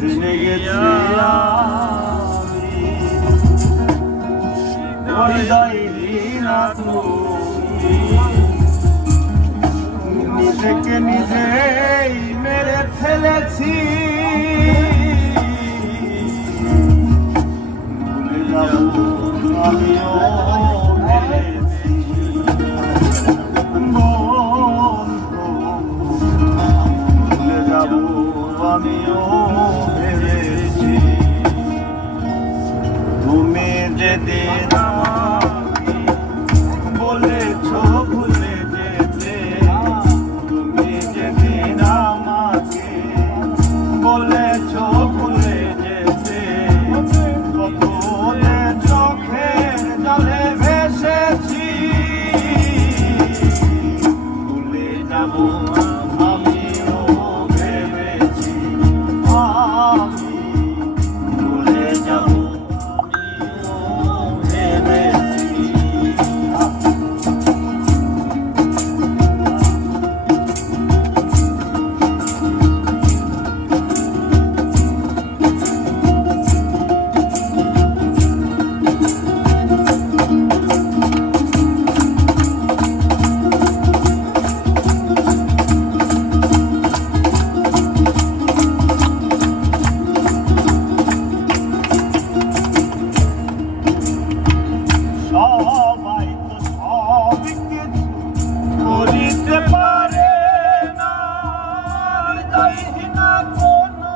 গেছি নিজেকে নিজেই মেরে ফেলেছি ভুলে যাব আমিও ভেবেছি ভুলে যাব আমিও ভেবেছি তুমি যেদিন বলেছ ভুলে যেতে তুমি যেদিন আমাকে বলেছ ভুলে যেতে কত চোখের জলে ভেসেছি ভুলে যাব আমিও ভেবেছি আমি ভুলে যাব সবাই তো সব কিছু করিতে পারে না, যাই না কোনো